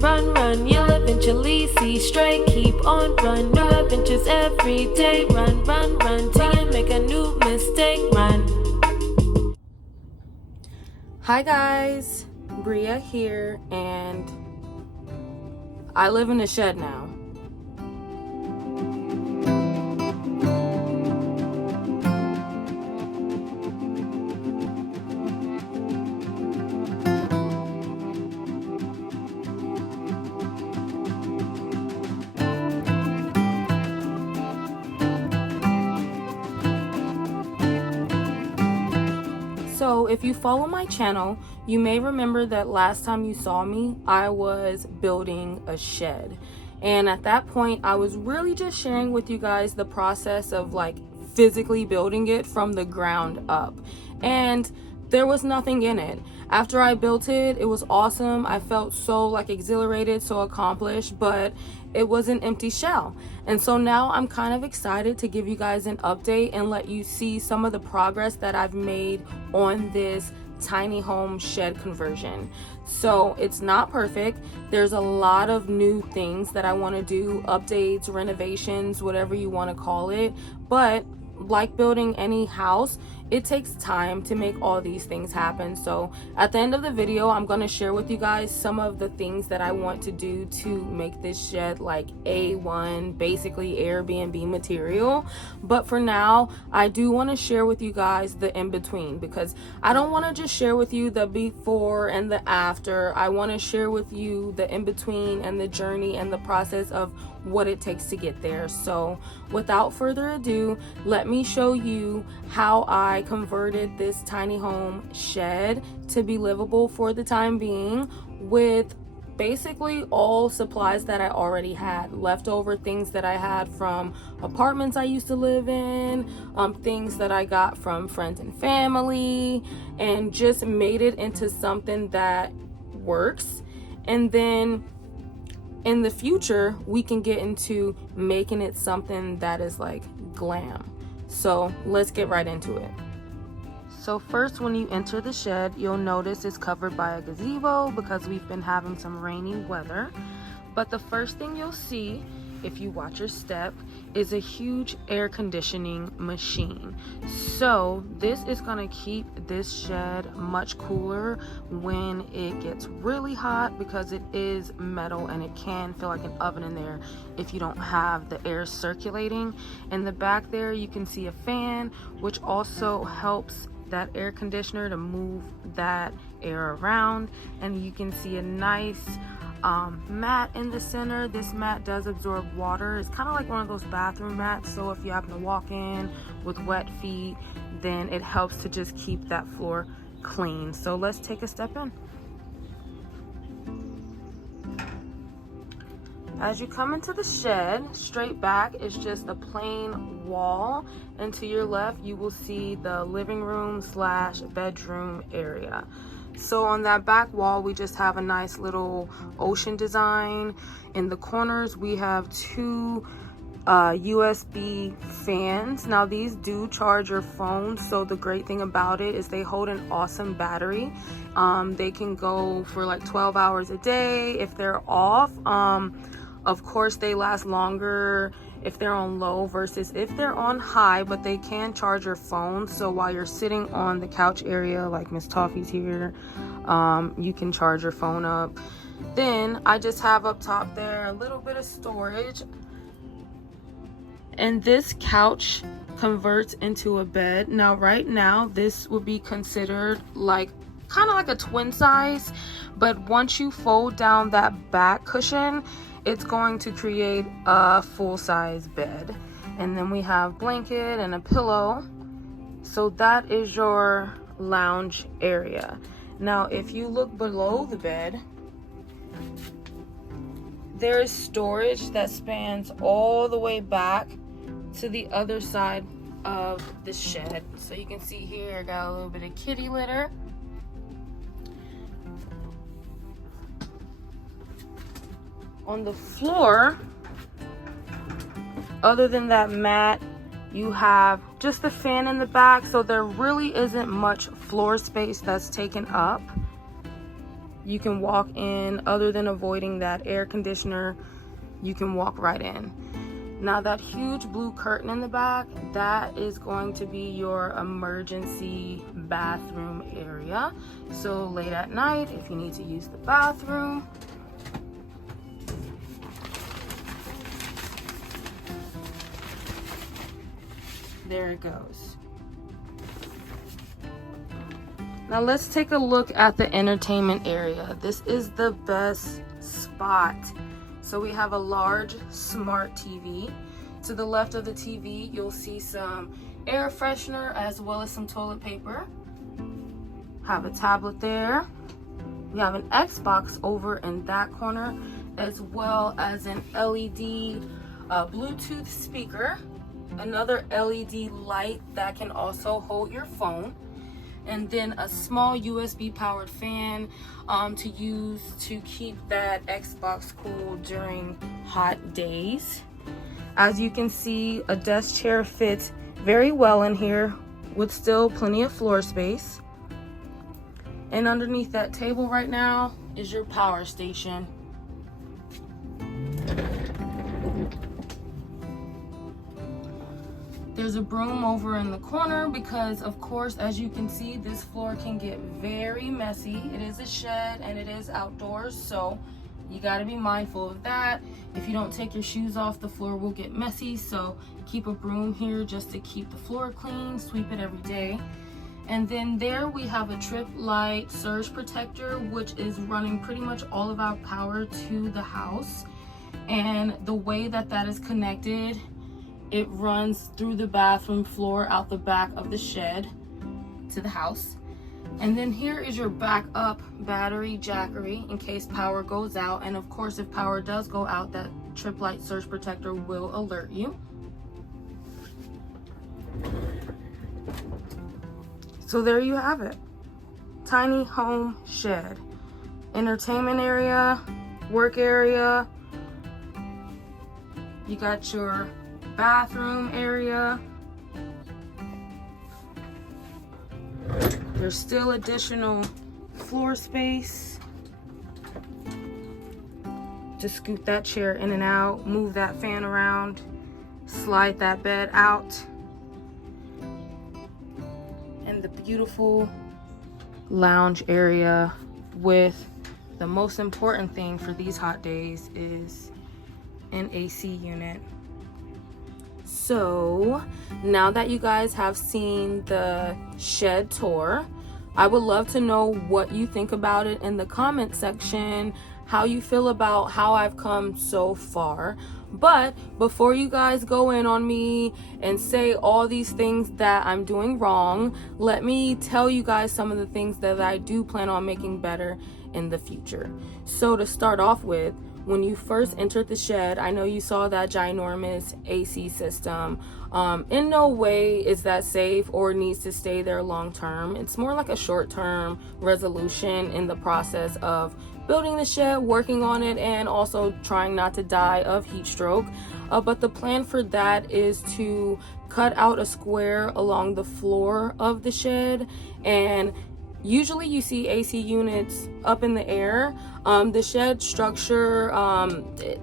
run, run. You eventually see straight, keep on run. New adventures every day. Run, run, run till you make a new mistake. Run. Hi guys, Bria here, and I live in a shed now. So if you follow my channel, you may remember that last time you saw me, I was building a shed. And at that point, I was really just sharing with you guys the process of like physically building it from the ground up. And there was nothing in it. After I built it, it was awesome. I felt so like exhilarated, so accomplished, but it was an empty shell. And so now I'm kind of excited to give you guys an update and let you see some of the progress that I've made on this tiny home shed conversion. So it's not perfect. There's a lot of new things that I want to do, updates, renovations, whatever you want to call it. But like building any house, it takes time to make all these things happen. So at the end of the video, I'm going to share with you guys some of the things that I want to do to make this shed like A1, basically Airbnb material. But for now, I do want to share with you guys the in-between, because I don't want to just share with you the before and the after. I want to share with you the in-between and the journey and the process of what it takes to get there. So without further ado, let me show you how I converted this tiny home shed to be livable for the time being with basically all supplies that I already had, leftover things that I had from apartments I used to live in, things that I got from friends and family, and just made it into something that works. And then in the future, we can get into making it something that is like glam. So let's get right into it. So first, when you enter the shed, you'll notice it's covered by a gazebo because we've been having some rainy weather. But the first thing you'll see, if you watch your step, is a huge air conditioning machine. So this is going to keep this shed much cooler when it gets really hot, because it is metal and it can feel like an oven in there if you don't have the air circulating. In the back there, you can see a fan, which also helps that air conditioner to move that air around. And you can see a nice mat in the center. This mat does absorb water. It's kind of like one of those bathroom mats, so if you happen to walk in with wet feet, then it helps to just keep that floor clean. So let's take a step in. As you come into the shed, straight back is just a plain wall, and to your left you will see the living room / bedroom area. So on that back wall, we just have a nice little ocean design. In the corners, we have two USB fans. Now these do charge your phone, so the great thing about it is they hold an awesome battery. They can go for like 12 hours a day if they're off. Of course, they last longer if they're on low versus if they're on high, but they can charge your phone. So while you're sitting on the couch area, like Miss Toffee's here, you can charge your phone up. Then I just have up top there a little bit of storage. And this couch converts into a bed. Now, right now, this would be considered like kind of like a twin size, but once you fold down that back cushion, it's going to create a full-size bed. And then we have blanket and a pillow. So that is your lounge area. Now, if you look below the bed, there is storage that spans all the way back to the other side of the shed. So you can see here, I got a little bit of kitty litter. On the floor, other than that mat, you have just the fan in the back, so there really isn't much floor space that's taken up. You can walk in, other than avoiding that air conditioner, you can walk right in. Now that huge blue curtain in the back, that is going to be your emergency bathroom area. So late at night, if you need to use the bathroom, there it goes. Now let's take a look at the entertainment area. This is the best spot. So we have a large smart TV. To the left of the TV, you'll see some air freshener as well as some toilet paper. Have a tablet there. We have an Xbox over in that corner, as well as an LED Bluetooth speaker, another LED light that can also hold your phone, and then a small USB powered fan to use to keep that Xbox cool during hot days. As you can see, a desk chair fits very well in here with still plenty of floor space. And underneath that table right now is your power station. There's a broom over in the corner because, of course, as you can see, this floor can get very messy. It is a shed and it is outdoors, so you got to be mindful of that. If you don't take your shoes off, the floor will get messy, so keep a broom here just to keep the floor clean. Sweep it every day. And then there we have a trip light surge protector, which is running pretty much all of our power to the house. And the way that that is connected, it runs through the bathroom floor out the back of the shed to the house. And then here is your backup battery jackery in case power goes out. And of course, if power does go out, that trip light surge protector will alert you. So there you have it. Tiny home shed. Entertainment area, work area. You got your bathroom area. There's still additional floor space to scoot that chair in and out, move that fan around, slide that bed out. And the beautiful lounge area with the most important thing for these hot days is an AC unit. So now that you guys have seen the shed tour, I would love to know what you think about it in the comment section, how you feel about how I've come so far. But before you guys go in on me and say all these things that I'm doing wrong, let me tell you guys some of the things that I do plan on making better in the future. So to start off with, when you first entered the shed, I know you saw that ginormous AC system. In no way is that safe or needs to stay there long term. It's more like a short-term resolution in the process of building the shed, working on it, and also trying not to die of heat stroke. But the plan for that is to cut out a square along the floor of the shed, and usually you see AC units up in the air. The shed structure,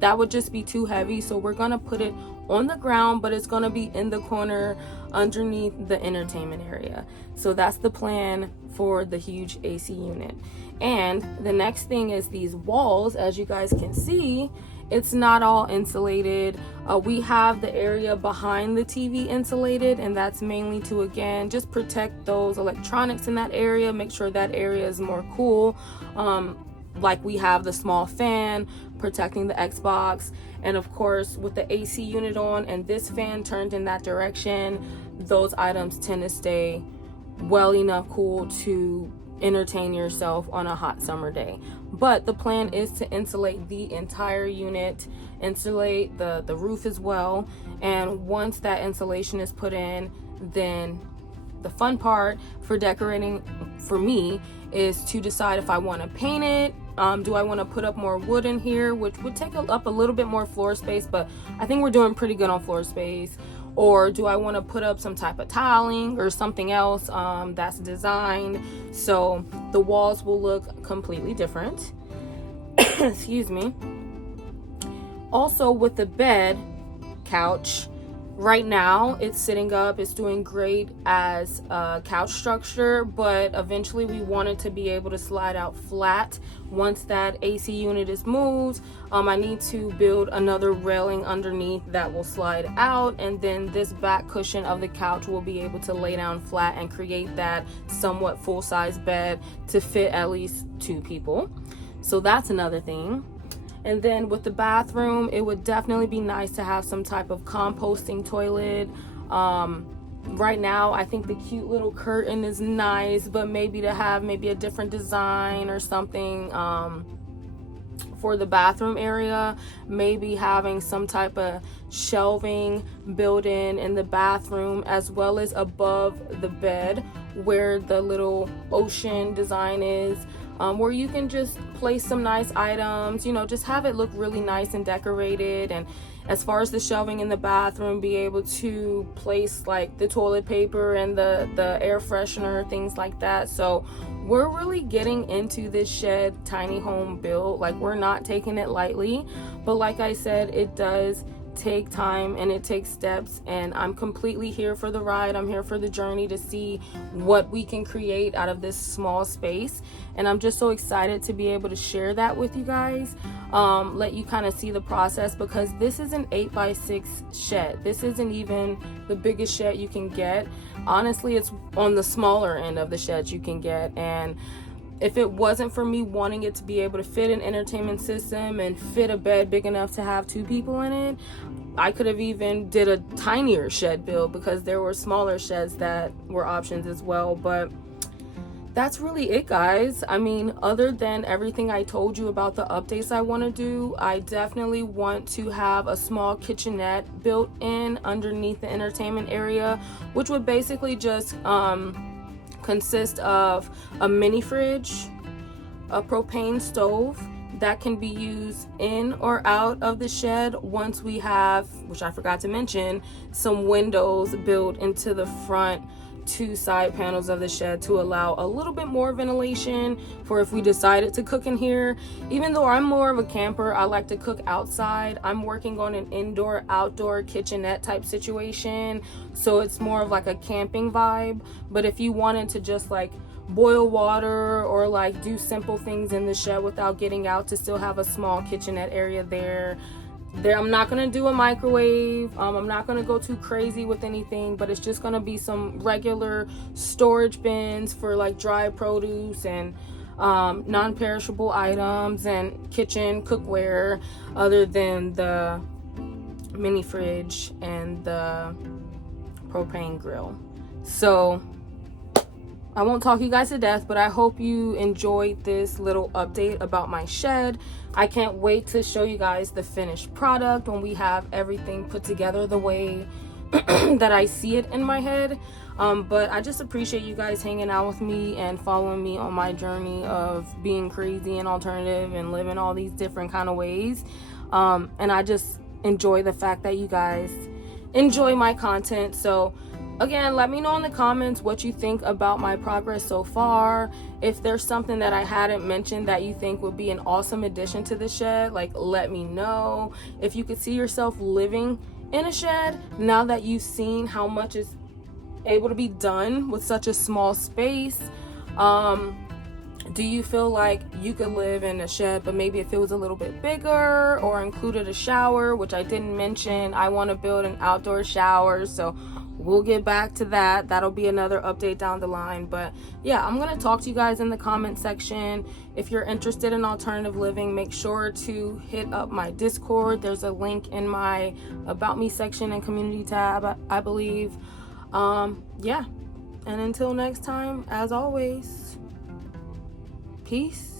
that would just be too heavy, so we're gonna put it on the ground, but it's gonna be in the corner underneath the entertainment area. So that's the plan for the huge AC unit. And the next thing is these walls. As you guys can see, it's not all insulated. We have the area behind the TV insulated, and that's mainly to, again, just protect those electronics in that area, make sure that area is more cool. Like we have the small fan protecting the Xbox, and of course with the AC unit on and this fan turned in that direction, those items tend to stay well enough cool to entertain yourself on a hot summer day. But the plan is to insulate the entire unit, insulate the roof as well. And once that insulation is put in, then the fun part for decorating for me is to decide if I want to paint it. Do I want to put up more wood in here, which would take up a little bit more floor space, but I think we're doing pretty good on floor space. or do I want to put up some type of tiling or something else that's designed so the walls will look completely different. Excuse me. Also with the bed couch, right now it's sitting up, it's doing great as a couch structure, but eventually we want it to be able to slide out flat once that AC unit is moved. I need to build another railing underneath that will slide out, and then this back cushion of the couch will be able to lay down flat and create that somewhat full-size bed to fit at least 2 people. So that's another thing. And then with the bathroom, it would definitely be nice to have some type of composting toilet. Right now, I think the cute little curtain is nice, but maybe to have maybe a different design or something for the bathroom area. Maybe having some type of shelving built in the bathroom, as well as above the bed where the little ocean design is. Where you can just place some nice items, you know, just have it look really nice and decorated. And as far as the shelving in the bathroom, be able to place like the toilet paper and the air freshener, things like that. So we're really getting into this shed tiny home build. Like, we're not taking it lightly, but like I said, it does take time and it takes steps, and I'm completely here for the ride. I'm here for the journey to see what we can create out of this small space, and I'm just so excited to be able to share that with you guys, let you kind of see the process, because this is an 8x6 shed. This isn't even the biggest shed you can get. Honestly, it's on the smaller end of the sheds you can get. And if it wasn't for me wanting it to be able to fit an entertainment system and fit a bed big enough to have 2 people in it, I could have even did a tinier shed build, because there were smaller sheds that were options as well. But that's really it, guys. I mean, other than everything I told you about the updates I want to do, I definitely want to have a small kitchenette built in underneath the entertainment area, which would basically just consist of a mini fridge, a propane stove that can be used in or out of the shed once we have, which I forgot to mention, some windows built into the front 2 side panels of the shed to allow a little bit more ventilation for if we decided to cook in here. Even though I'm more of a camper, I like to cook outside. I'm working on an indoor outdoor kitchenette type situation, so it's more of like a camping vibe. But if you wanted to just like boil water or like do simple things in the shed without getting out to still have a small kitchenette area there, I'm not gonna do a microwave. I'm not gonna go too crazy with anything, but it's just gonna be some regular storage bins for like dry produce and non-perishable items and kitchen cookware, other than the mini fridge and the propane grill. So I won't talk you guys to death, but I hope you enjoyed this little update about my shed. I can't wait to show you guys the finished product when we have everything put together the way that I see it in my head. But I just appreciate you guys hanging out with me and following me on my journey of being crazy and alternative and living all these different kind of ways. And I just enjoy the fact that you guys enjoy my content. So again, let me know in the comments what you think about my progress so far. If there's something that I hadn't mentioned that you think would be an awesome addition to the shed, like, let me know. If you could see yourself living in a shed now that you've seen how much is able to be done with such a small space. Do you feel like you could live in a shed, but maybe if it was a little bit bigger or included a shower, which I didn't mention? I want to build an outdoor shower, so we'll get back to that. That'll be another update down the line. But yeah, I'm going to talk to you guys in the comment section. If you're interested in alternative living, make sure to hit up my Discord. There's a link in my About Me section and community tab, I believe. Yeah. And until next time, as always, peace.